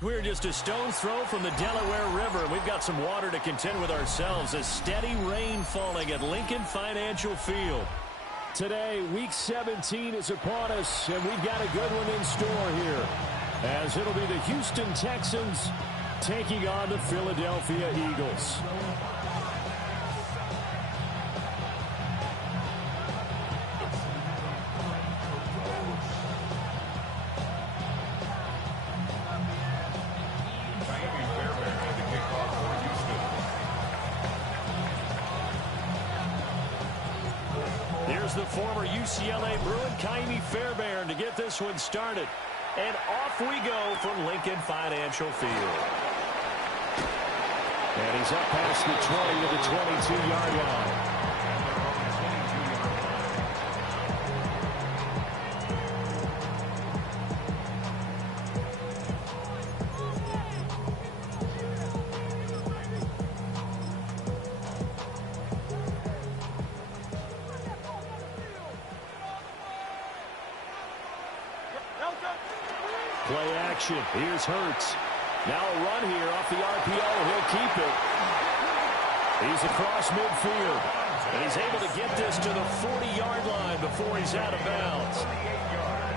We're just a stone's throw from the Delaware River. We've got some water to contend with ourselves. A steady rain falling at Lincoln Financial Field. Today, Week 17 is upon us, and we've got a good one in store here, as it'll be the Houston Texans taking on the Philadelphia Eagles. Here's the former UCLA Bruin, Ka'imi Fairbairn, to get this one started. And off we go from Lincoln Financial Field. And he's up past the 20 to the 22-yard line. Play action. Here's Hurts. Now a run here off the RPO. He'll keep it. He's across midfield. And he's able to get this to the 40-yard line before he's out of bounds.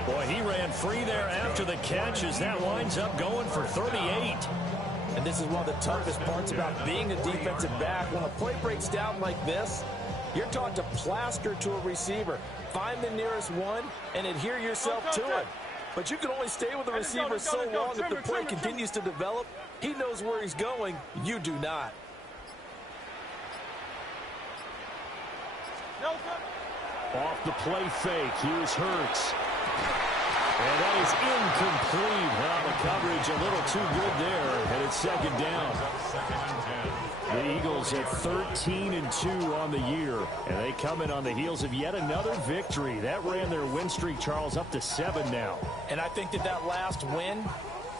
Boy, he ran free there after the catch as that winds up going for 38. And this is one of the toughest parts about being a defensive back. When a play breaks down like this, you're taught to plaster to a receiver. Find the nearest one and adhere yourself to it. But you can only stay with the receiver so long if the play continues to develop. He knows where he's going. You do not. Off the play fake. Here's Hurts. And that is incomplete. Well, the coverage a little too good there. And it's second down. The Eagles at 13-2 on the year. And they come in on the heels of yet another victory. That ran their win streak, Charles, up to 7 now. And I think that last win,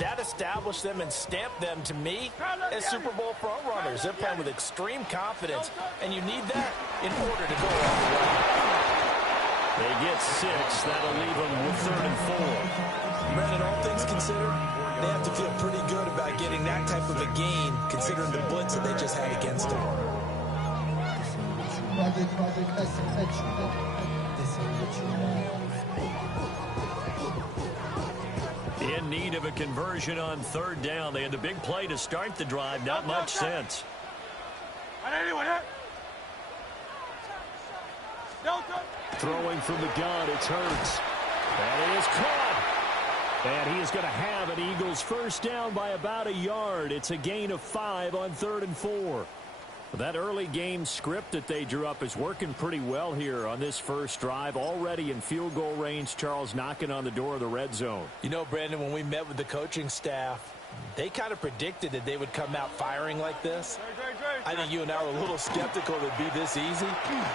that established them and stamped them, to me, as Super Bowl front runners. They're playing with extreme confidence, and you need that in order to go all the way. They get 6. That'll leave them with 3rd and 4. Brandon, all things considered, they have to feel pretty good about getting that type of a gain, considering the blitz that they just had against them. In need of a conversion on 3rd down. They had the big play to start the drive. Not much sense. Throwing from the gun, it's Hurts. And it is caught. And he is going to have an Eagles first down by about a yard. It's a gain of 5 on 3rd and 4. That early game script that they drew up is working pretty well here on this first drive. Already in field goal range, Charles knocking on the door of the red zone. You know, Brandon, when we met with the coaching staff, they kind of predicted that they would come out firing like this. I think you and I were a little skeptical it would be this easy,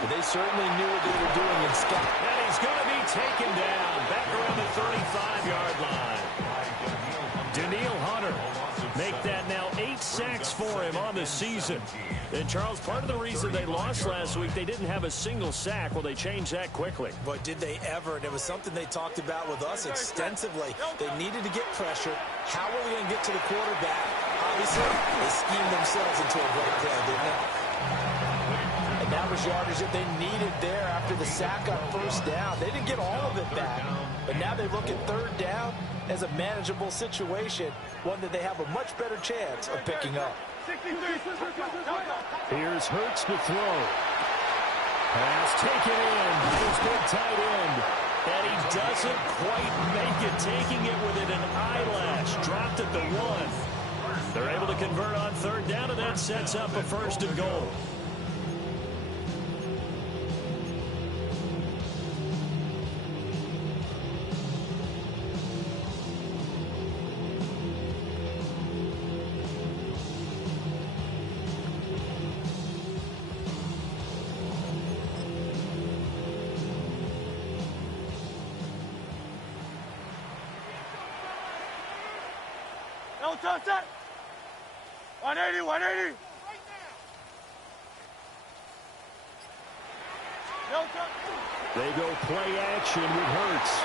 but they certainly knew what they were doing in scout. And he's going to be taken down back around the 35-yard line. Danielle Hunter make that now 8 sacks for him on the season. And, Charles, part of the reason they lost last week, they didn't have a single sack. Well, they changed that quickly. But did they ever? And it was something they talked about with us extensively. They needed to get pressure. How were they going to get to the quarterback? Obviously, they schemed themselves into a great play, didn't they? And that was yardage that they needed there after the sack on 1st down. They didn't get all of it back. But now they look at 3rd down as a manageable situation, one that they have a much better chance of picking up. Here's Hurts to throw. Pass taken in. His big tight end. And he doesn't quite make it. Taking it within an eyelash. Dropped at the 1. They're able to convert on 3rd down, and that sets up a 1st and goal. Don't touch that. 180, 180. They go play action with Hurts.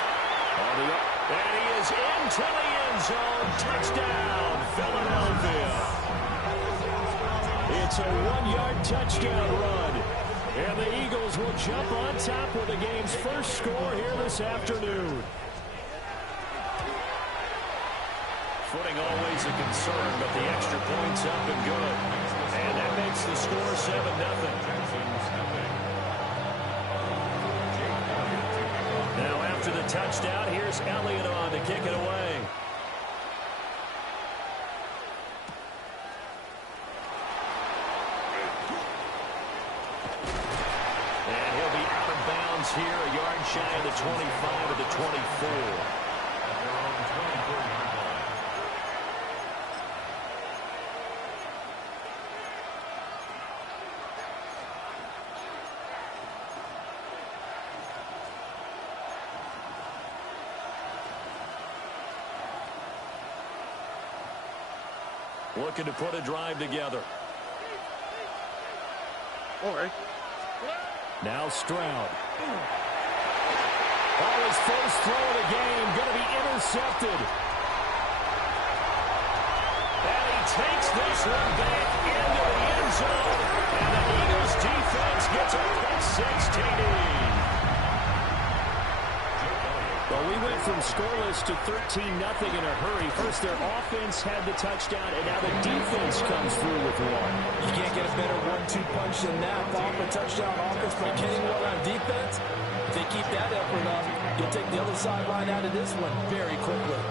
On the And he is into the end zone. Touchdown, Philadelphia. It's a 1-yard touchdown run. And the Eagles will jump on top with the game's first score here this afternoon. Footing always a concern, but the extra point's up and good. And that makes the score 7-0. Now after the touchdown, here's Elliott on to kick it away. And he'll be out of bounds here, a yard shy of the 25 of the 24. Looking to put a drive together. All right. Now Stroud. Oh, his first throw of the game going to be intercepted. And he takes this one back into the end zone. And the Eagles defense gets a pick-six TD. Well, we went from scoreless to 13-0 in a hurry. First, their offense had the touchdown, and now the defense comes through with one. You can't get a better 1-2 punch than that. Off a touchdown offense by Kenny Moore on defense. If they keep that effort up, you'll take the other sideline out of this one very quickly.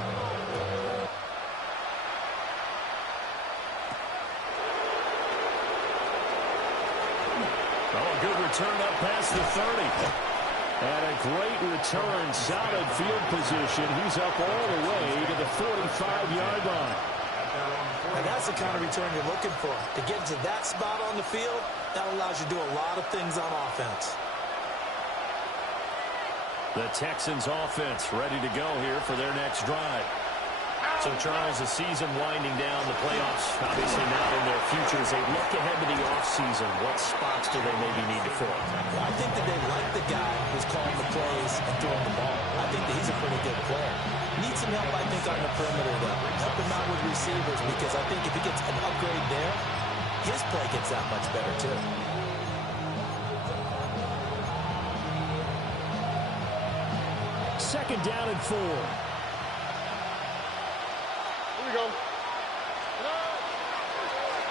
Oh, a good return up past the 30. And a great return, solid field position. He's up all the way to the 45-yard line. And that's the kind of return you're looking for. To get to that spot on the field, that allows you to do a lot of things on offense. The Texans offense ready to go here for their next drive. So, Charles, the season winding down, the playoffs obviously not in their future. As they look ahead to the offseason, what spots do they maybe need to fill? Well, I think that they like the guy who's calling the plays and throwing the ball. I think that he's a pretty good player. Needs some help, I think, on the perimeter, though. Help him out with receivers, because I think if he gets an upgrade there, his play gets that much better, too. Second down and 4. Go.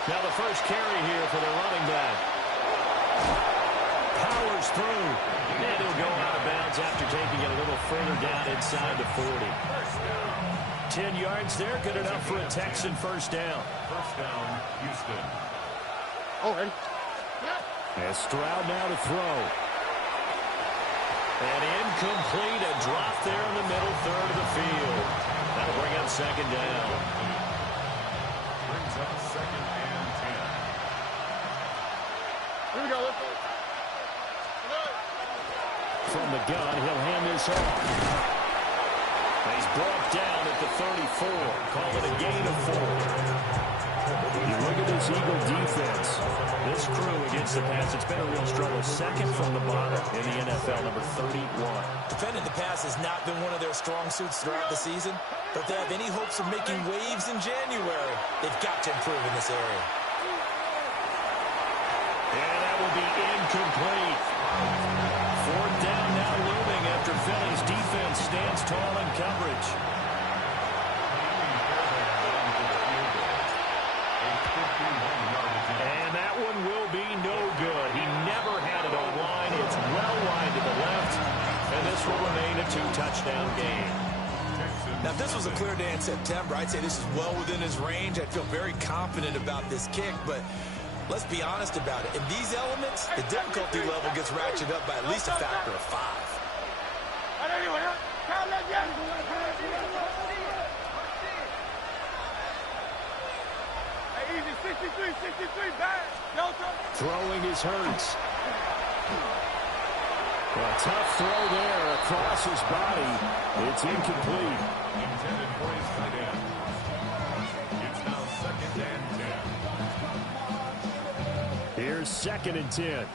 Now the first carry here for the running back. Powers through. And he'll go out of bounds after taking it a little further down inside the 40. 10 yards there, good enough for a Texan first down. First down, Houston. All right. And Stroud now to throw. And incomplete, a drop there in the middle third of the field. That'll bring up second down. Brings up second and 10. Here we go. From the gun, he'll hand this off. And he's brought down at the 34. Call it a gain of 4. You look at this Eagle defense. This crew against the pass, it's been a real struggle. Second from the bottom in the NFL, number 31. Defending the pass has not been one of their strong suits throughout the season. But if they have any hopes of making waves in January, they've got to improve in this area. And that will be incomplete. Fourth down now looming after Philly's defense stands tall in coverage. And that one will be no good. He never had it on line. It's well wide to the left. And this will remain a 2-touchdown game. Now, if this was a clear day in September, I'd say this is well within his range. I'd feel very confident about this kick, but let's be honest about it. In these elements, the difficulty level gets ratcheted up by at least a factor of 5. Easy, 63, back. Throwing is Hurts. A tough throw there across his body. It's incomplete. Intended for his tight end. It's now second and 10. Here's second and 10.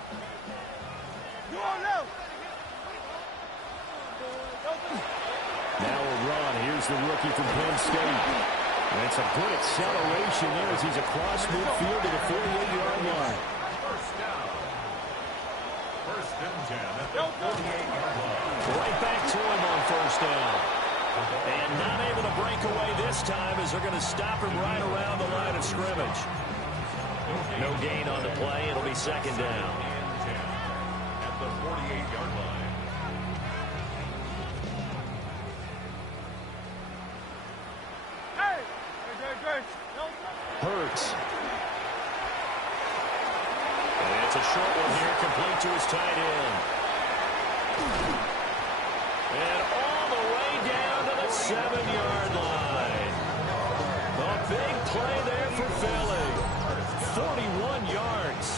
You on now. Now a run. Here's the rookie from Penn State. And it's a good acceleration there as he's across midfield to the 48-yard line. First down. First and 10 at the 48-yard line. Right back to him on first down. And not able to break away this time as they're going to stop him right around the line of scrimmage. No gain on the play. It'll be second down. At the 48-yard line. Hurts. And it's a short one here, complete to his tight end. And all the way down to the 7-yard line. A big play there for Philly. 41 yards.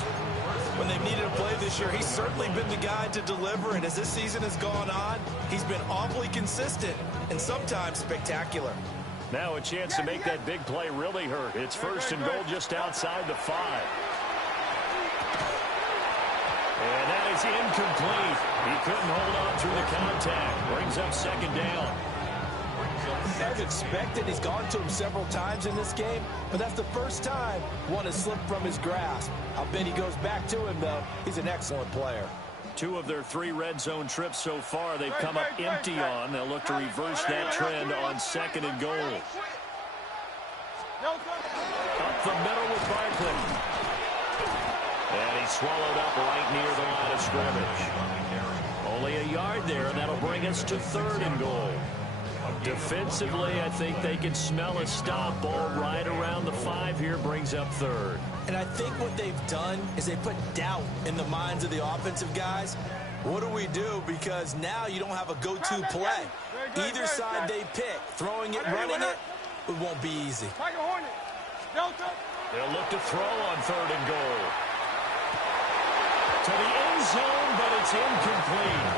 When they've needed a play this year, he's certainly been the guy to deliver, and as this season has gone on, he's been awfully consistent and sometimes spectacular. Now a chance to make that big play really hurt. It's first and goal just outside the 5. And that is incomplete. He couldn't hold on through the contact. Brings up second down. As expected, he's gone to him several times in this game, but that's the first time one has slipped from his grasp. I'll bet he goes back to him, though. He's an excellent player. 2 of their 3 red zone trips so far they've come up empty on. They'll look to reverse that trend on second and goal. Up the middle with Barkley. And he's swallowed up right near the line of scrimmage. Only a yard there, and that'll bring us to third and goal. Defensively, I think they can smell a stop. Ball right around the 5 here, brings up third. And I think what they've done is they put doubt in the minds of the offensive guys. What do we do? Because now you don't have a go-to play. Either side they pick, throwing it, running it, it won't be easy. They'll look to throw on third and goal. To the end zone, but it's incomplete.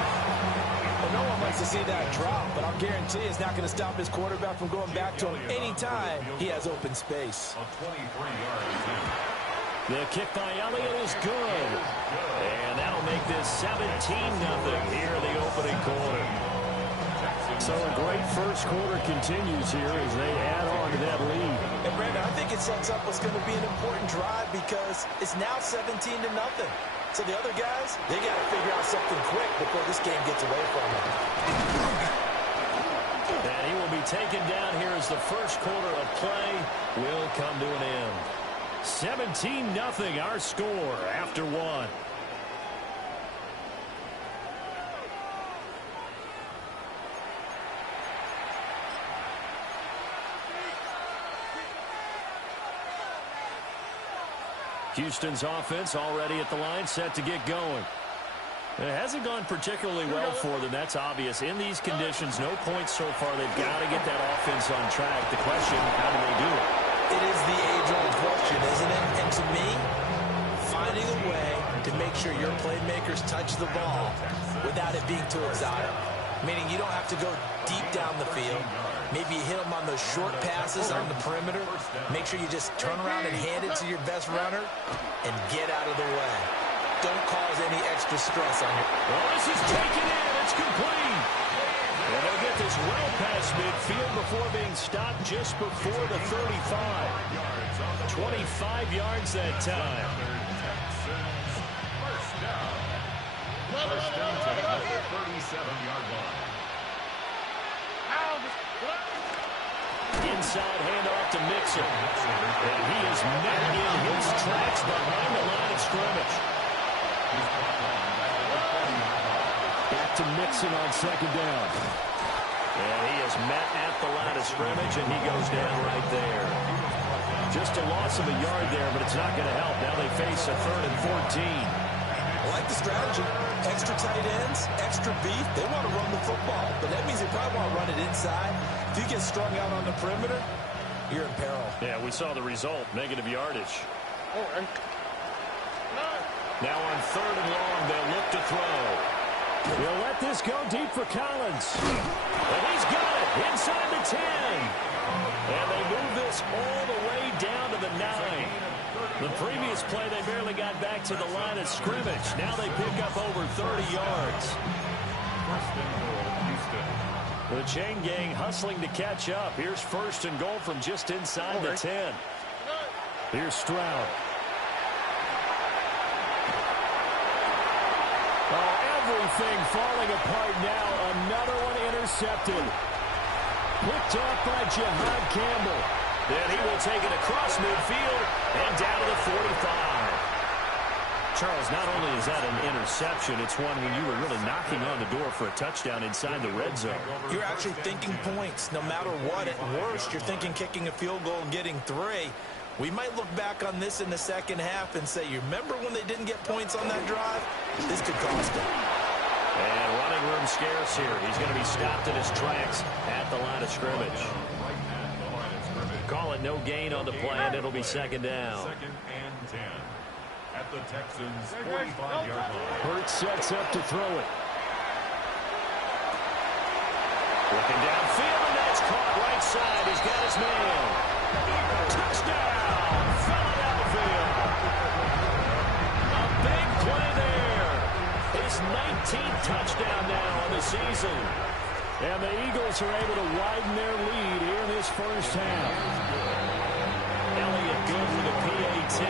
Well, no one likes to see that drop, but I'll guarantee it's not going to stop his quarterback from going back to him anytime he has open space. A 23-yard attempt. The kick by Elliott is good. And that'll make this 17-0 here in the opening quarter. So a great first quarter continues here as they add on to that lead. And Brandon, I think it sets up what's going to be an important drive because it's now 17-0. So the other guys, they got to figure out something quick before this game gets away from them. And he will be taken down here as the first quarter of play will come to an end. 17-0 our score after 1. Houston's offense already at the line, set to get going. It hasn't gone particularly well for them, that's obvious. In these conditions, no points so far. They've got to get that offense on track. The question, how do they do it? It is the age-old question, isn't it? And to me, finding a way to make sure your playmakers touch the ball without it being too exotic. Meaning you don't have to go deep down the field. Maybe you hit them on those short passes on the perimeter. Make sure you just turn around and hand it to your best runner and get out of the way. Don't cause any extra stress on you. Well, this is taken in. It's complete. And they'll get this well past midfield before being stopped just before the 35. 25 yards that time. First down at the 37-yard line. Inside handoff to Mixon. And he is met in his tracks behind the line of scrimmage. Back to Mixon on second down. And he is met at the line of scrimmage, and he goes down right there. Just a loss of a yard there, but it's not going to help. Now they face a 3rd and 14. I like the strategy. Extra tight ends, extra beef. They want to run the football, but that means they probably want to run it inside. If you get strung out on the perimeter, you're in peril. Yeah, we saw the result. Negative yardage. Now on 3rd and long, they'll look to throw. He'll let this go deep for Collins. And he's got it inside the 10. And they move this all the way down to the 9. The previous play, they barely got back to the line of scrimmage. Now they pick up over 30 yards. First and goal, Houston. The chain gang hustling to catch up. Here's first and goal from just inside the 10. Here's Stroud. Oh, everything falling apart now. Another one intercepted. Picked off by Jihad Campbell. Then he will take it across midfield and down to the 45. Charles, not only is that an interception, it's one when you were really knocking on the door for a touchdown inside the red zone. You're actually thinking points. No matter what, at worst, you're thinking kicking a field goal and getting 3. We might look back on this in the second half and say, you remember when they didn't get points on that drive? This could cost them. And running room scarce here. He's going to be stopped in his tracks at the line of scrimmage. Call it no gain on the play, and it'll be second down. Second and 10 at the Texans' 45-yard line. Hurts sets up to throw it. Looking downfield, and that's caught right side. He's got his man. Touchdown, Philadelphia. A big play there. His 19th touchdown now on the season. And the Eagles are able to widen their lead here in this first half. Elliott good with a PAT.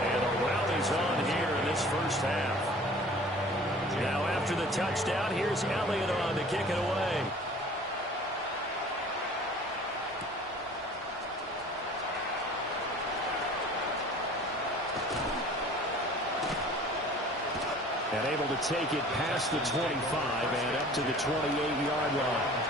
And a rally's on here in this first half. Now after the touchdown, here's Elliott on to kick it away. And able to take it past the 25 and up to the 28-yard line.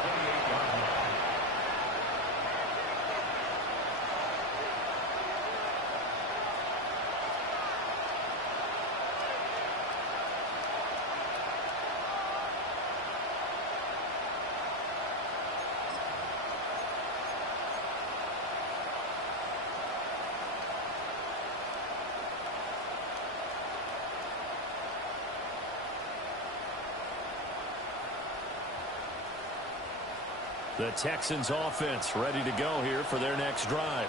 The Texans offense ready to go here for their next drive.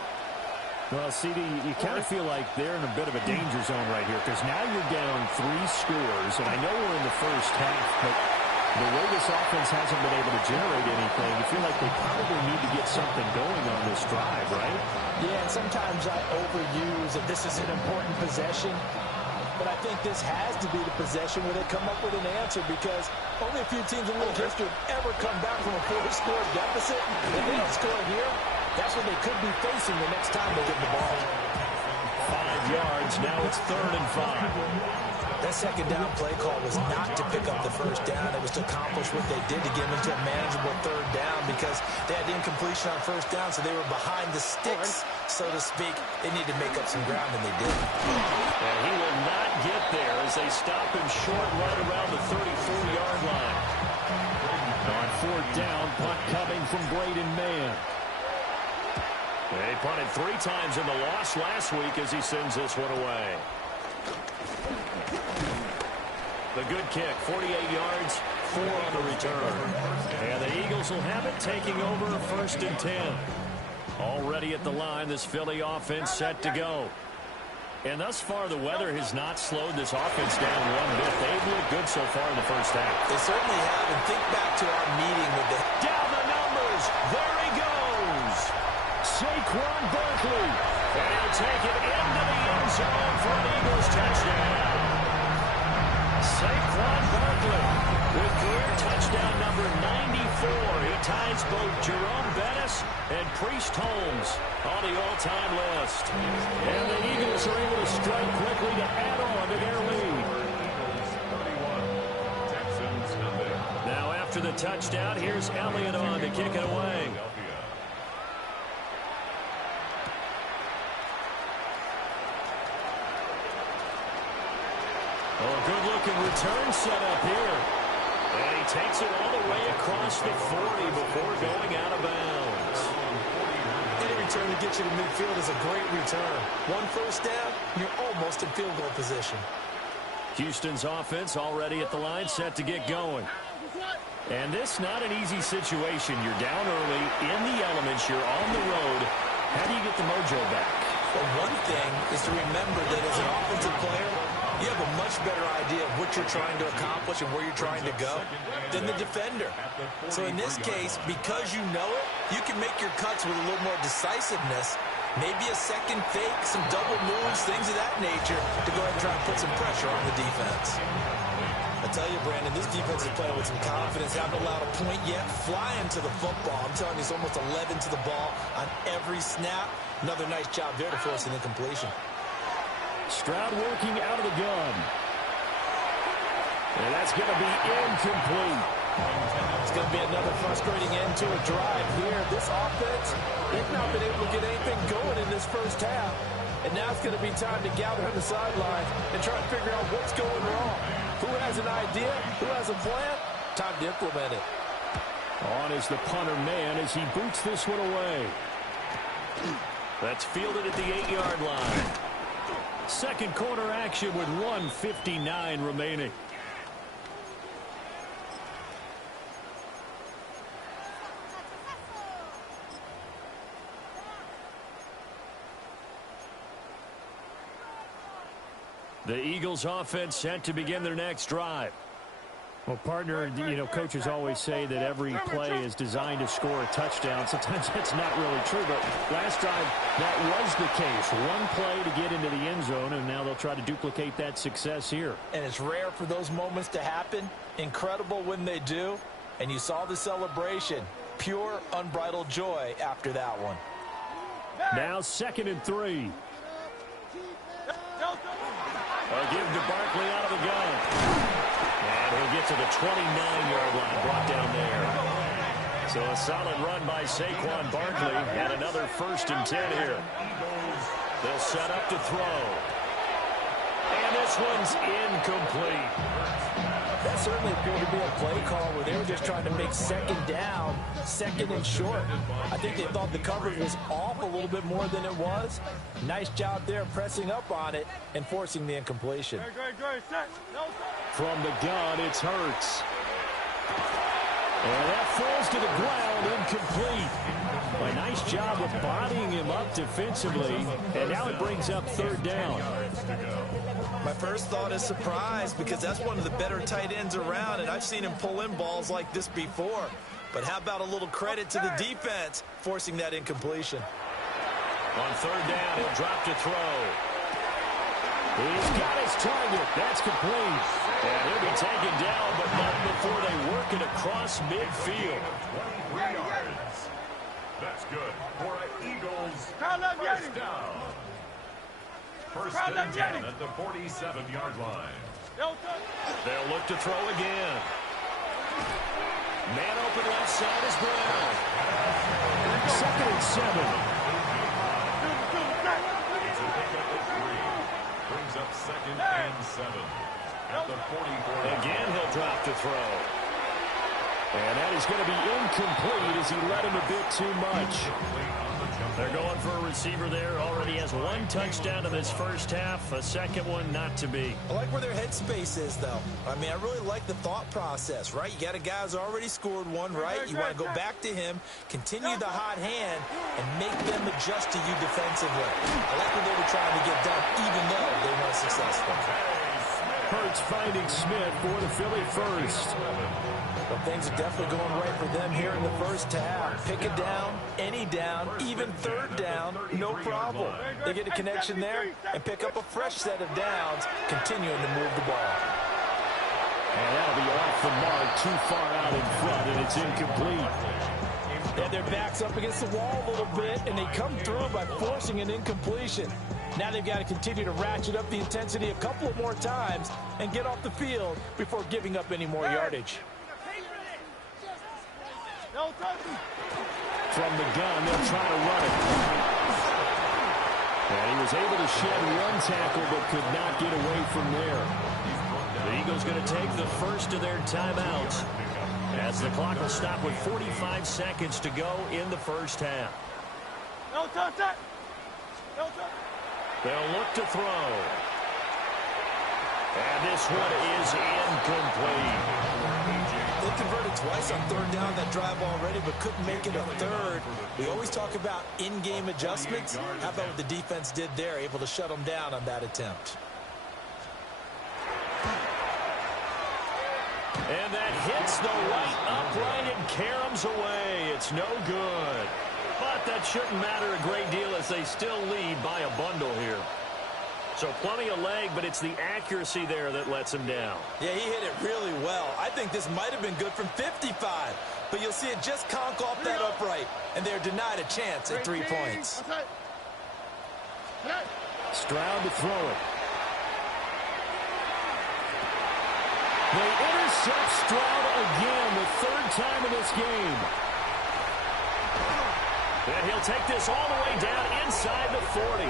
Well, CD, you kind of feel like they're in a bit of a danger zone right here because now you're down 3 scores, and I know we're in the first half, but the way this offense hasn't been able to generate anything, you feel like they probably need to get something going on this drive, right? Yeah, and sometimes I overuse that this is an important possession. But I think this has to be the possession where they come up with an answer because only a few teams in world history have ever come back from a 4-score deficit. If they don't score here, that's what they could be facing the next time they get the ball. 5 yards. Now it's 3rd and 5. That second down play call was not to pick up the first down. It was to accomplish what they did to get them into a manageable 3rd down because they had incompletion on first down, so they were behind the sticks, so to speak. They needed to make up some ground, and they did. And he will not get there as they stop him short right around the 34-yard line. On 4th down, punt coming from Braden Mann. They punted 3 times in the loss last week as he sends this one away. The good kick, 48 yards, 4 on the return. And the Eagles will have it taking over 1st and 10. Already at the line, this Philly offense set to go. And thus far, the weather has not slowed this offense down one bit. They've looked good so far in the first half. They certainly have. And think back to our meeting with the... Down the numbers. There he goes. Saquon Barkley. And he'll take it into the end zone for an Eagles touchdown. Saquon Barkley with career touchdown number 94. He ties both Jerome Bettis and Priest Holmes on the all-time list. And the Eagles are able to strike quickly to add on to their lead. 31, Texans nothing. Now after the touchdown, here's Elliott on to kick it away. Oh, good-looking return set up here. And he takes it all the way across the 40 before going out of bounds. Any return to get you to midfield is a great return. 1 first down, you're almost in field goal position. Houston's offense already at the line, set to get going. And this not an easy situation. You're down early, in the elements, you're on the road. How do you get the mojo back? Well, one thing is to remember that as an offensive player, you have a much better idea of what you're trying to accomplish and where you're trying to go than the defender. So in this case, because you know it, you can make your cuts with a little more decisiveness, maybe a second fake, some double moves, things of that nature to go ahead and try and put some pressure on the defense. I tell you, Brandon, this defense is playing with some confidence. Haven't allowed a point yet. Flying to the football. I'm telling you, it's almost 11 to the ball on every snap. Another nice job there to force an incompletion. Stroud working out of the gun. And that's going to be incomplete. It's going to be another frustrating end to a drive here. This offense, they've not been able to get anything going in this first half. And now it's going to be time to gather on the sidelines and try and figure out what's going wrong. Who has an idea? Who has a plan? Time to implement it. On is the punter man as he boots this one away. That's fielded at the 8-yard line. Second quarter action with 1:59 remaining. The Eagles offense set to begin their next drive. Well, partner, you know, coaches always say that every play is designed to score a touchdown. Sometimes that's not really true, but last drive that was the case. One play to get into the end zone, and now they'll try to duplicate that success here. And it's rare for those moments to happen. Incredible when they do. And you saw the celebration. Pure, unbridled joy after that one. Now 2nd and 3. A give to Barkley out of the gun. And he'll get to the 29-yard line, brought down there. So a solid run by Saquon Barkley, and another 1st and 10 here. They'll set up to throw. And this one's incomplete. That certainly appeared to be a play call where they were just trying to make second down, second and short. I think they thought the coverage was off a little bit more than it was. Nice job there pressing up on it and forcing the incompletion. From the gun, it's Hurts. And that falls to the ground, incomplete. A nice job of bodying him up defensively, and now it brings up 3rd down. My first thought is surprise, because that's one of the better tight ends around, and I've seen him pull in balls like this before. But how about a little credit to the defense forcing that incompletion? On 3rd down, he'll drop to throw. He's got his target. That's complete. And he'll be taken down, but not before they work it across midfield. 23 yards. That's good for an Eagles first down. 1st and 10 at the 47-yard line. They'll look to throw again. Man open left side is Brown. 2nd and 7. It's a pickup of 3. Brings up 2nd and 7 at the 44. Again, he'll drop to throw. And that is going to be incomplete as he led him a bit too much. They're going for a receiver there. Already has 1 touchdown in this first half. A second one not to be. I like where their headspace is, though. I mean, I really like the thought process, right? You got a guy who's already scored one, right? You want to go back to him, continue the hot hand, and make them adjust to you defensively. I like what they were trying to get done, even though they weren't successful. Hurts finding Smith for the Philly first. Well, things are definitely going right for them here in the first half. Pick it down, any down, even 3rd down, no problem. They get a connection there and pick up a fresh set of downs, continuing to move the ball. And that'll be off the mark, too far out in front, and it's incomplete. They have their backs up against the wall a little bit, and they come through by forcing an incompletion. Now they've got to continue to ratchet up the intensity a couple of more times and get off the field before giving up any more yardage. From the gun, they'll try to run it. And he was able to shed 1 tackle, but could not get away from there. The Eagles going to take the first of their timeouts as the clock will stop with 45 seconds to go in the first half. They'll look to throw. And this one is incomplete. They converted twice on 3rd down that drive already, but couldn't make it a 3rd. We always talk about in-game adjustments. How about what the defense did there, able to shut them down on that attempt? And that hits the right upright and caroms away. It's no good. But that shouldn't matter a great deal as they still lead by a bundle here. So plenty of leg, but it's the accuracy there that lets him down. Yeah, he hit it really well. I think this might have been good from 55. But you'll see it just conk off that upright. And they're denied a chance at 3 points. Stroud to throw it. They intercept Stroud again, the third time in this game. And he'll take this all the way down inside the 40.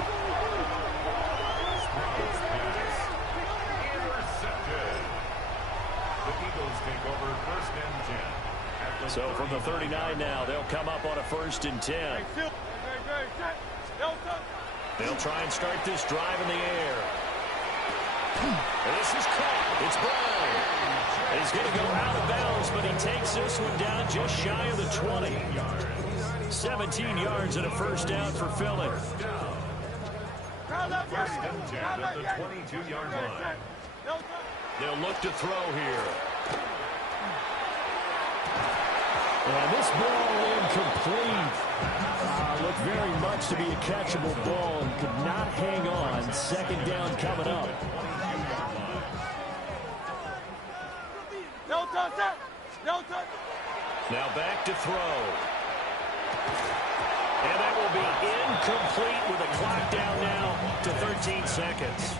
Intercepted. The Eagles take over 1st and 10. So from the 39 now, they'll come up on a 1st and 10. They'll try and start this drive in the air. And this is caught. It's Brown. He's going to go out of bounds, but he takes this one down just shy of the 20. 17 yards and a first down for Philly. 1st and 10 at the 22-yard line. They'll look to throw here. And this ball incomplete. Looked very much to be a catchable ball and could not hang on. 2nd down coming up. Now back to throw. And that will be incomplete with a clock down now to 13 seconds.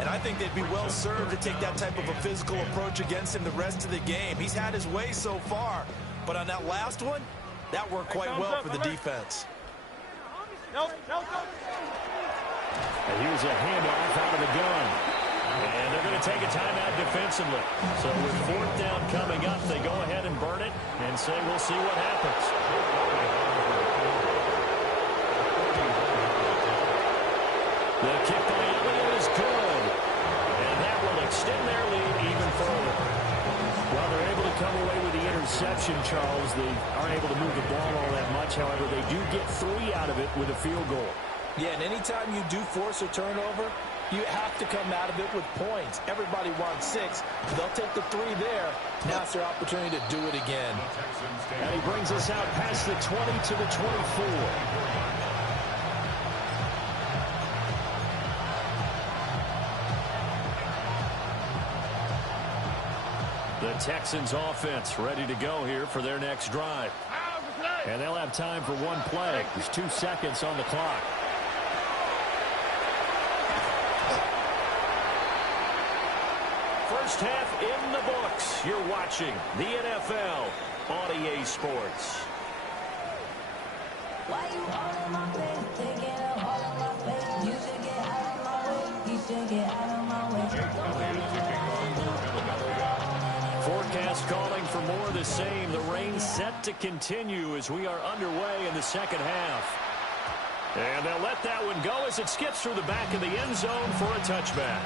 And I think they'd be well served to take that type of a physical approach against him the rest of the game. He's had his way so far. But on that last one, that worked quite well for the defense. And here's a handoff out of the gun. And they're going to take a timeout defensively. So with 4th down coming up, they go ahead and burn it and say we'll see what happens. The kick by Elliott is good. And that will extend their lead even further. Well, they're able to come away with the interception, Charles. They aren't able to move the ball all that much. However, they do get 3 out of it with a field goal. Yeah, and anytime you do force a turnover, you have to come out of it with points. Everybody wants 6. They'll take the 3 there. Now it's their opportunity to do it again. And he brings us out past the 20 to the 24. The Texans offense ready to go here for their next drive. And they'll have time for one play. There's 2 seconds on the clock. First half in the books. You're watching the NFL on EA Sports. Why you all in my face? Taking up all of my space. You should get out of my way. You should get out of my way. Forecast calling for more of the same. The rain set to continue as we are underway in the second half. And they'll let that one go as it skips through the back of the end zone for a touchback.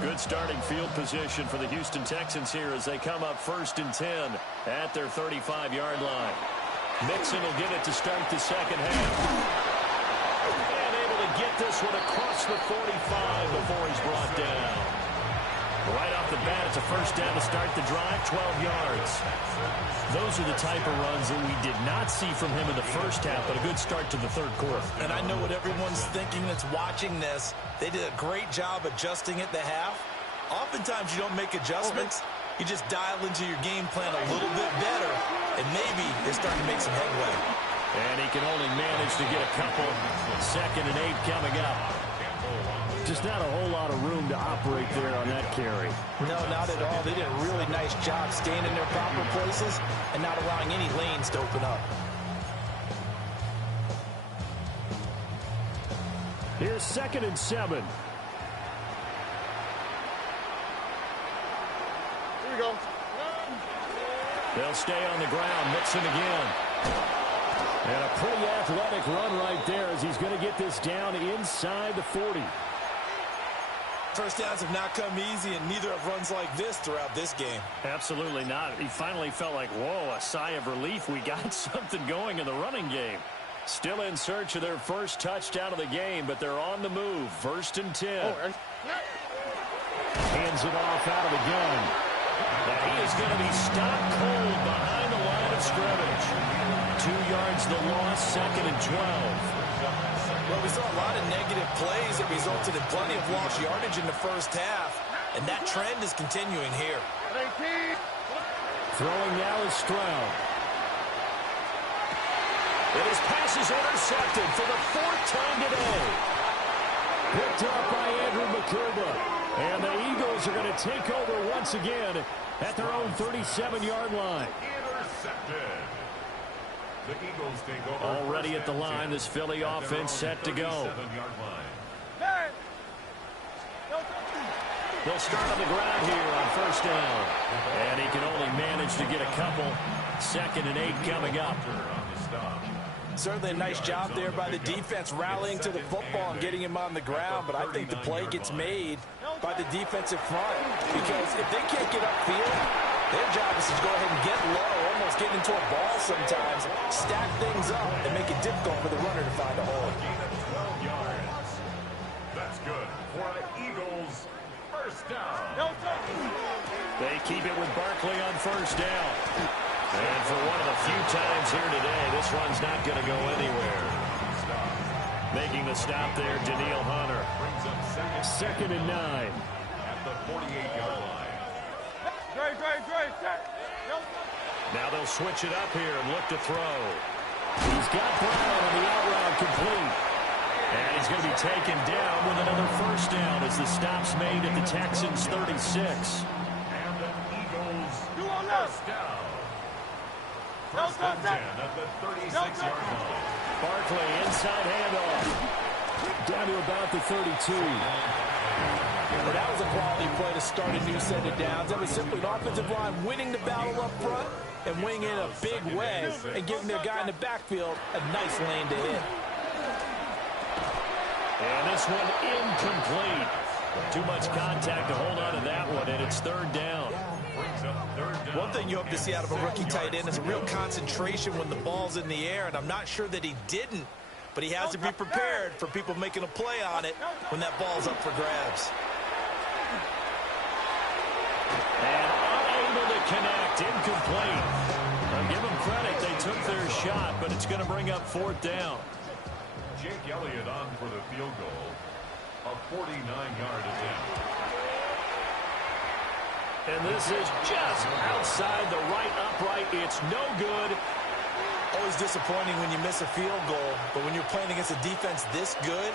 Good starting field position for the Houston Texans here as they come up 1st and 10 at their 35-yard line. Mixon will get it to start the second half. And able to get this one across the 45 before he's brought down. Right off the bat, it's a first down to start the drive, 12 yards. Those are the type of runs that we did not see from him in the first half, but a good start to the third quarter. And I know what everyone's thinking that's watching this. They did a great job adjusting at the half. Oftentimes you don't make adjustments. You just dial into your game plan a little bit better, and maybe they're starting to make some headway. And he can only manage to get a couple. 2nd and 8 coming up. Just not a whole lot of room to operate there on that carry. No, not at all. They did a really nice job staying in their proper places and not allowing any lanes to open up. Here's 2nd and 7. Here we go. They'll stay on the ground. Mixon again. And a pretty athletic run right there as he's going to get this down inside the 40. First downs have not come easy, and neither have runs like this throughout this game. Absolutely not. He finally felt like, whoa, a sigh of relief. We got something going in the running game. Still in search of their first touchdown of the game, but they're on the move. 1st and 10. Hands it off out of the gun. And he is going to be stopped cold behind the line of scrimmage. 2 yards the loss, 2nd and 12. Well, we saw a lot of negative plays that resulted in plenty of lost yardage in the first half, and that trend is continuing here. Throwing now is Stroud. And his pass is intercepted for the 4th time today. Picked up by Andrew McCurba. And the Eagles are going to take over once again at their own 37-yard line. Intercepted. The Eagles take over. Already at the line, this Philly offense set to go. They'll start on the ground here on 1st down. And he can only manage to get a couple. 2nd and 8 coming up. Certainly a nice job there by the defense rallying to the football and getting him on the ground, but I think the play gets made by the defensive front, because if they can't get upfield, their job is to go ahead and get low, almost get into a ball sometimes, stack things up, and make it difficult for the runner to find a hole. Gain of 12 yards. That's good for the Eagles. 1st down. They keep it with Barkley on 1st down. And for one of the few times here today, this one's not going to go anywhere. Making the stop there, Danielle Hunter. 2nd and 9. At the 48-yard line. Now they'll switch it up here and look to throw. He's got Brown on the out route complete. And he's going to be taken down with another 1st down as the stop's made at the Texans' 36. And the Eagles 1st down. 1st and 10 at the 36-yard line. Barkley inside handoff. Down to about the 32. Well, that was a quality play to start a new set of downs. That was simply an offensive line winning the battle up front and winning in a big way and giving their guy in the backfield a nice lane to hit. And this one incomplete. Too much contact to hold on to that one, and it's 3rd down. One thing you hope to see out of a rookie tight end is a real concentration when the ball's in the air, and I'm not sure that he didn't, but he has to be prepared for people making a play on it when that ball's up for grabs. And unable to connect, incomplete. I'll give them credit, they took their shot, but it's going to bring up 4th down. Jake Elliott on for the field goal. A 49-yard attempt. And this is just outside the right upright. It's no good. Always disappointing when you miss a field goal, but when you're playing against a defense this good,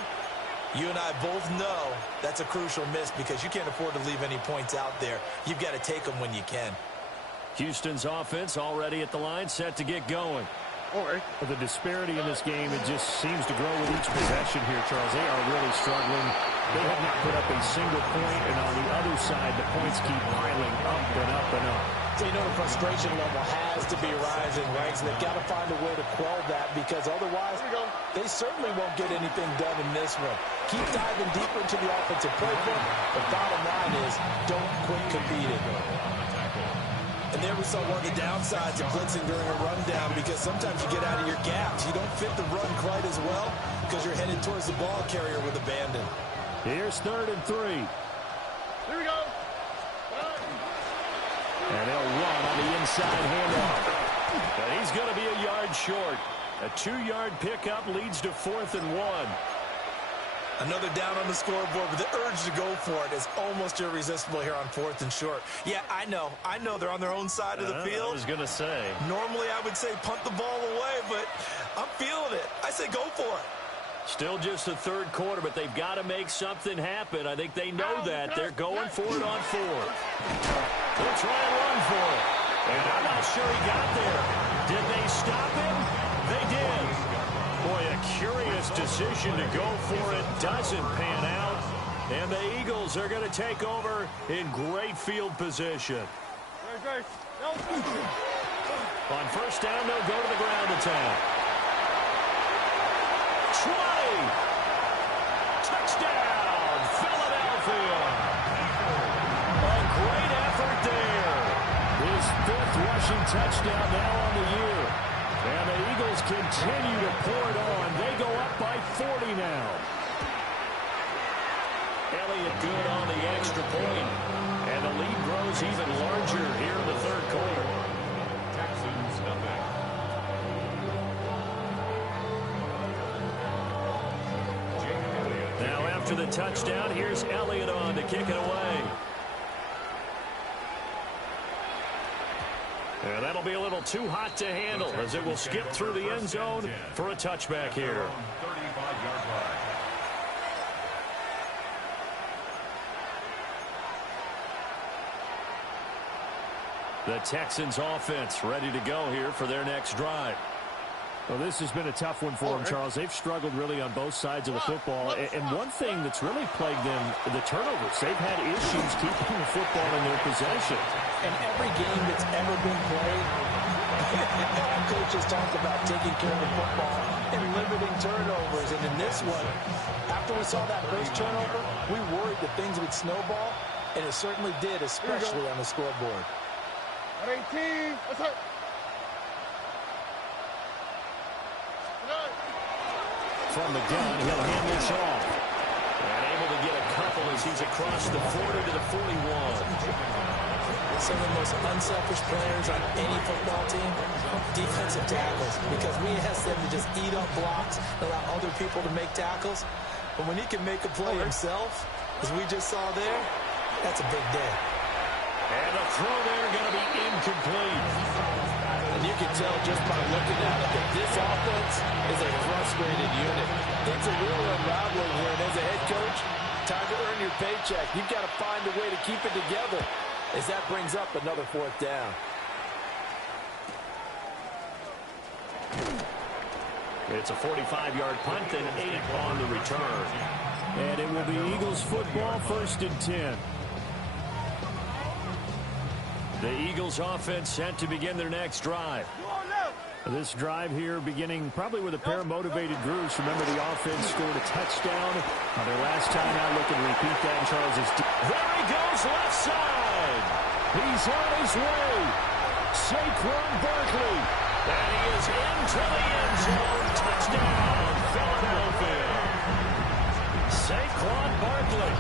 you and I both know that's a crucial miss because you can't afford to leave any points out there. You've got to take them when you can. Houston's offense already at the line, set to get going. The disparity in this game, it just seems to grow with each possession here, Charles. They are really struggling. They have not put up a single point, and on the other side, the points keep piling up and up and up. So you know the frustration level has to be rising, right? So they've got to find a way to quell that because otherwise they certainly won't get anything done in this one. Keep diving deeper into the offensive playbook. The bottom line is don't quit competing. And there we saw one of the downsides of blitzing during a rundown because sometimes you get out of your gaps. You don't fit the run quite as well because you're headed towards the ball carrier with abandon. Here's 3rd and 3. Here we go. And they'll run on the inside handoff. But he's going to be a yard short. A 2-yard pickup leads to 4th and 1. Another down on the scoreboard, but the urge to go for it is almost irresistible here on 4th and short. Yeah, I know they're on their own side of the field. I was going to say. Normally I would say punt the ball away, but I'm feeling it. I say go for it. Still just the 3rd quarter, but they've got to make something happen. I think they know that. They're going for it on 4th. They'll try and run for it. And I'm not sure he got there. Did they stop him? They did. Boy, a curious decision to go for it. Doesn't pan out. And the Eagles are going to take over in great field position. On 1st down, they'll go to the ground attack. 20. Touchdown, Philadelphia. fifth rushing touchdown now on the year. And the Eagles continue to pour it on. They go up by 40 now. Elliott good on the extra point. And the lead grows even larger here in the third quarter. Texans nothing. Now after the touchdown, here's Elliott on to kick it away. And that'll be a little too hot to handle as it will skip through the end zone for a touchback here. 35-yard line. The Texans offense ready to go here for their next drive. Well, this has been a tough one for them, Charles. They've struggled really on both sides of the football. And one thing that's really plagued them, the turnovers. They've had issues keeping the football in their possession. And every game that's ever been played, coaches talk about taking care of the football and limiting turnovers. And in this one, after we saw that first turnover, we worried that things would snowball, and it certainly did, especially on the scoreboard. 18. That's it. From the gun, he'll hand this off. And able to get a couple as he's across the 40 to the 41. Some of the most unselfish players on any football team, defensive tackles, because we ask them to just eat up blocks, allow other people to make tackles. But when he can make a play himself, as we just saw there, that's a big day. And the throw there going to be incomplete. And you can tell just by looking at it that this offense is a frustrated unit. Things are really unraveling here, and as a head coach, time to earn your paycheck. You've got to find a way to keep it together as that brings up another fourth down. It's a 45-yard punt and 8 on the return. And it will be Eagles football, 1st and 10. The Eagles offense set to begin their next drive. This drive here beginning probably with a pair of motivated groups. Remember, the offense scored a touchdown on their last time out. Look and repeat that in Charles's. There he goes, left side. He's on his way. Saquon Barkley. And he is into the end zone. Touchdown, Philadelphia. Saquon Barkley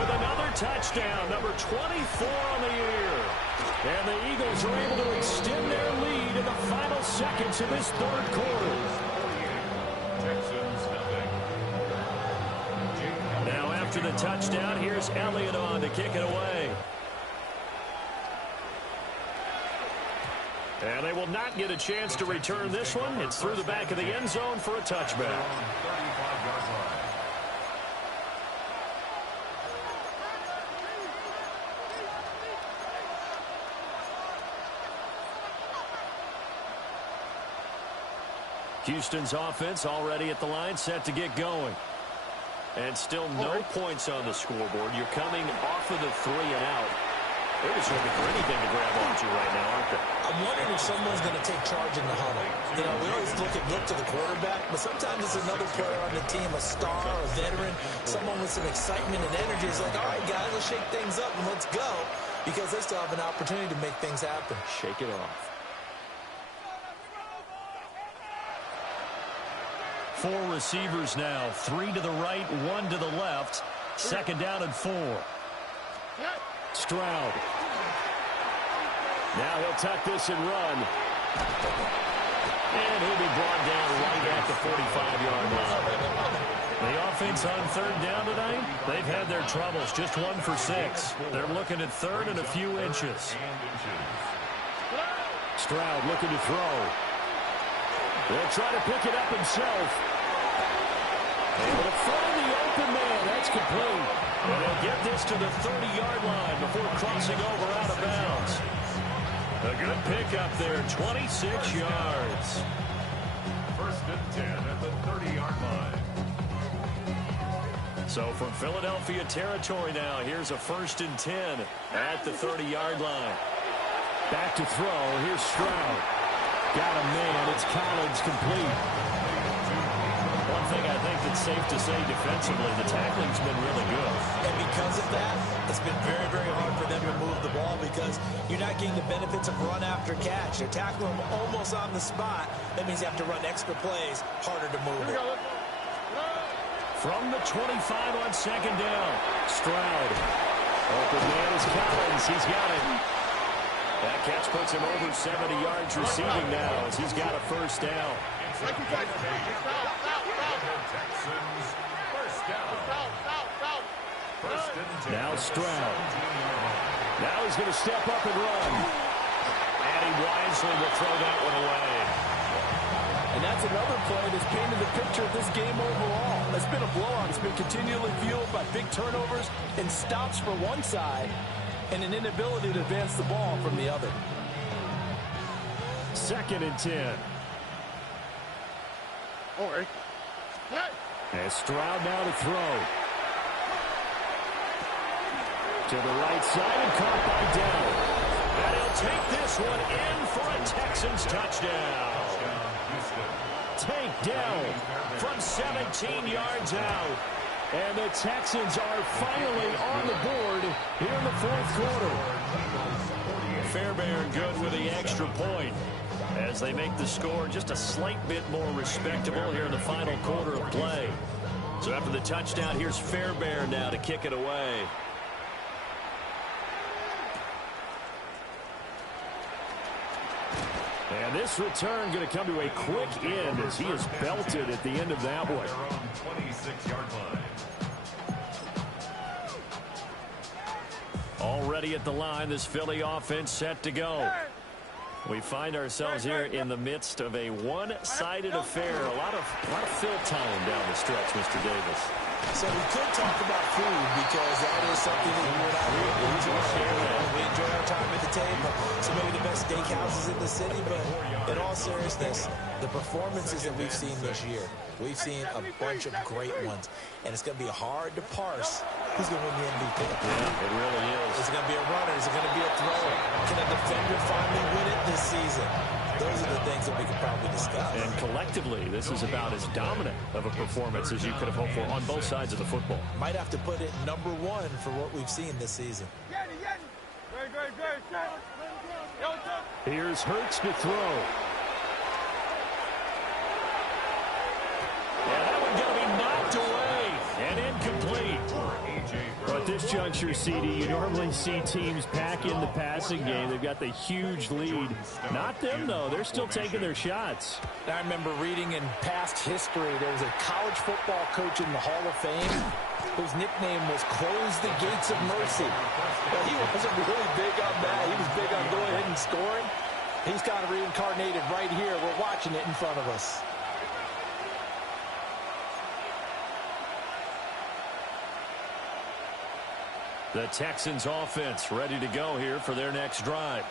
with another touchdown, number 24 on the year. And the Eagles are able to extend their lead in the final seconds of this third quarter. Texans nothing. Now after the touchdown, here's Elliott on to kick it away. And they will not get a chance to return this one. It's through the back of the end zone for a touchback. 35-yard line. Houston's offense already at the line, set to get going. And still no points on the scoreboard. You're coming off of the 3 and out. They're just looking for anything to grab onto right now, aren't they? I'm wondering if someone's going to take charge in the huddle. You know, we always look to the quarterback, but sometimes it's another player on the team, a star, a veteran, someone with some excitement and energy. It's like, all right, guys, let's shake things up and let's go, because they still have an opportunity to make things happen. Shake it off. 4 receivers now, 3 to the right, 1 to the left. 2nd down and 4. Stroud. Now he'll tuck this and run. And he'll be brought down right at the 45-yard line. The offense on 3rd down tonight, they've had their troubles. Just 1 for 6. They're looking at 3rd and a few inches. Stroud looking to throw. They'll try to pick it up himself. Able to find the open man. That's complete. And they'll get this to the 30-yard line before crossing over out of bounds. A good pickup there, 26 yards. 1st and 10 at the 30-yard line. So from Philadelphia territory now, here's a 1st and 10 at the 30-yard line. Back to throw. Here's Stroud. Got a man. It's Collins complete. One thing I think the it's safe to say defensively the tackling's been really good. And because of that, it's been very, very hard for them to move the ball because you're not getting the benefits of run after catch. They're tackling them almost on the spot. That means you have to run extra plays, harder to move it. From the 25 on second down, Stroud. Open man is Collins. He's got it. That catch puts him over 70 yards receiving now as he's got a first down. Now Stroud. Now he's going to step up and run. And he wisely will throw that one away. And that's another play that's painted the picture of this game overall. It's been a blowout. It's been continually fueled by big turnovers and stops for one side and an inability to advance the ball from the other. 2nd and 10. All right. And Stroud now to throw. To the right side and caught by Dell. And he'll take this one in for a Texans touchdown. Tank Dell from 17 yards out. And the Texans are finally on the board here in the 4th quarter. Fairbairn good with the extra point as they make the score just a slight bit more respectable here in the final quarter of play. So after the touchdown, here's Fairbairn now to kick it away. And this return going to come to a quick end as he is belted at the end of that one. 26-yard line. Already at the line, this Philly offense set to go. We find ourselves here in the midst of a one-sided affair. A lot of fill time down the stretch, Mr. Davis. So we could talk about food because that is something that you and I really enjoy. We enjoy our time at the table. So maybe the best steakhouses in the city, but in all seriousness, the performances that we've seen this year, we've seen a bunch of great ones. And it's going to be hard to parse who's going to win the MVP. Yeah, it really is. Is it going to be a runner? Is it going to be a thrower? Can a defender finally win it this season? Those are the things that we could probably discuss. And collectively, this is about as dominant of a performance as you could have hoped for on both sides of the football. Might have to put it number 1 for what we've seen this season. Here's Hurts to throw. And that one going to be knocked away and incomplete. But at this juncture, CD, you normally see teams pack in the passing game. They've got the huge lead. Not them, though. They're still taking their shots. I remember reading in past history, there was a college football coach in the Hall of Fame whose nickname was Close the Gates of Mercy. Well, he wasn't really big on that. He was big on going ahead and scoring. He's kind of reincarnated right here. We're watching it in front of us. The Texans offense ready to go here for their next drive.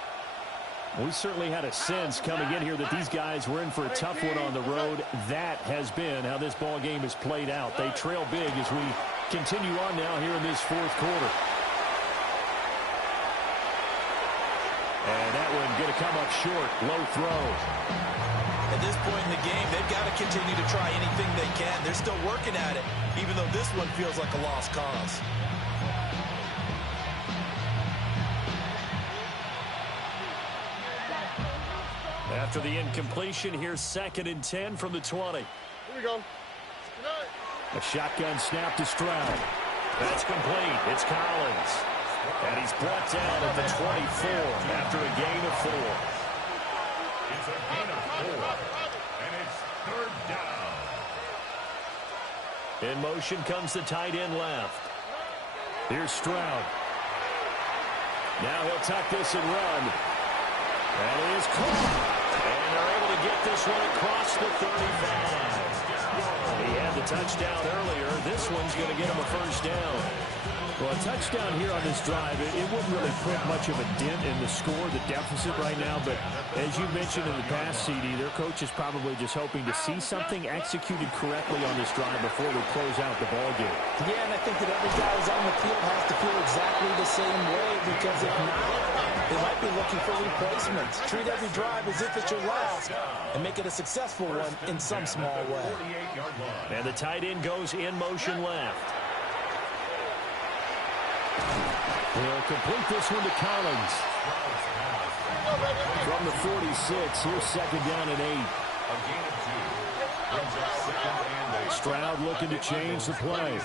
We certainly had a sense coming in here that these guys were in for a tough one on the road. That has been how this ball game has played out. They trail big as we continue on now here in this 4th quarter. And that one going to come up short. Low throw. At this point in the game, they've got to continue to try anything they can. They're still working at it, even though this one feels like a lost cause. After the incompletion, here's 2nd and 10 from the 20. Here we go. A shotgun snap to Stroud. That's complete. It's Collins. And he's brought down at the 24 after a gain of 4. It's a gain of 4. And it's 3rd down. In motion comes the tight end left. Here's Stroud. Now he'll tuck this and run. And it is caught. And they're able to get this one across the 35. He had the touchdown earlier. This one's going to get him a first down. Well, a touchdown here on this drive, it wouldn't really put much of a dent in the score, the deficit right now. But as you mentioned in the past, CD, their coach is probably just hoping to see something executed correctly on this drive before they close out the ball game. Yeah, and I think that every guy who's on the field has to feel exactly the same way, because if not, they might be looking for replacements. Treat every drive as if it's your last and make it a successful one in some small way. And the tight end goes in motion left. He'll complete this one to Collins. From the 46, here's second down and 8. Stroud looking to change the play.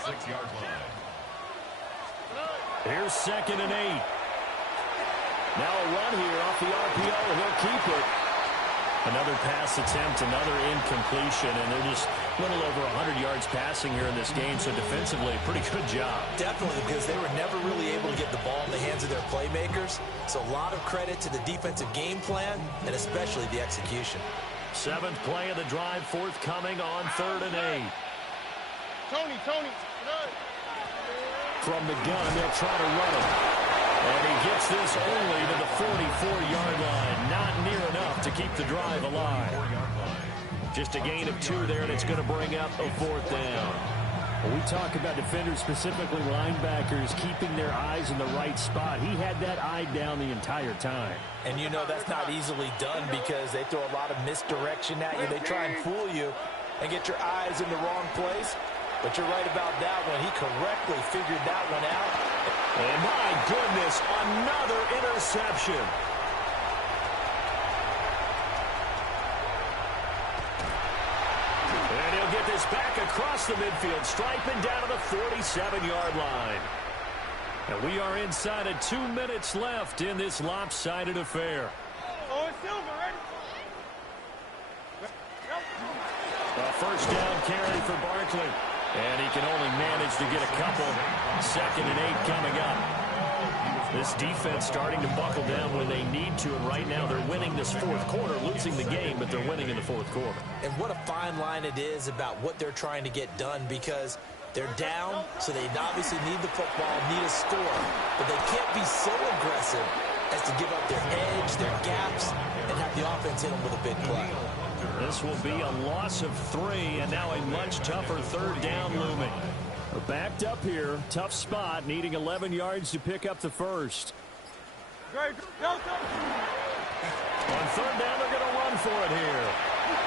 Here's second and 8. Now a run here off the RPO, and he'll keep it. Another pass attempt, another incompletion, and they're just a little over 100 yards passing here in this game, so defensively, a pretty good job. Definitely, because they were never really able to get the ball in the hands of their playmakers, so a lot of credit to the defensive game plan, and especially the execution. Seventh play of the drive, forthcoming on 3rd and 8. Tony. From the gun, they'll try to run it. And he gets this only to the 44-yard line. Not near enough to keep the drive alive. Just a gain of 2 there, and it's going to bring up a 4th down. When we talk about defenders, specifically linebackers, keeping their eyes in the right spot. He had that eye down the entire time. And you know that's not easily done, because they throw a lot of misdirection at you. They try and fool you and get your eyes in the wrong place. But you're right about that one. He correctly figured that one out. And my goodness, another interception. And he'll get this back across the midfield stripe and down to the 47-yard line. And we are inside of 2 minutes left in this lopsided affair. Oh, it's Silver, ready? A first down carry for Barkley. And he can only manage to get a couple. 2nd and 8 coming up. This defense starting to buckle down when they need to, and right now they're winning this 4th quarter, losing the game, but they're winning in the 4th quarter. And what a fine line it is about what they're trying to get done, because they're down, so they obviously need the football, need a score, but they can't be so aggressive as to give up their edge, their gaps, and have the offense hit them with a big play. This will be a loss of 3, and now a much tougher 3rd down looming. We're backed up here, tough spot, needing 11 yards to pick up the first. Go. On 3rd down, they're going to run for it here.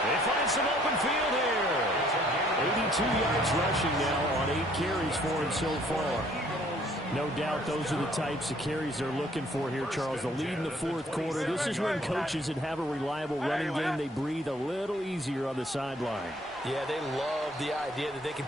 They find some open field here. 82 yards rushing now on 8 carries for him so far. No doubt those are the types of carries they're looking for here, Charles. The lead in the 4th quarter. This is when coaches that have a reliable running game, they breathe a little easier on the sideline. Yeah, they love the idea that they can take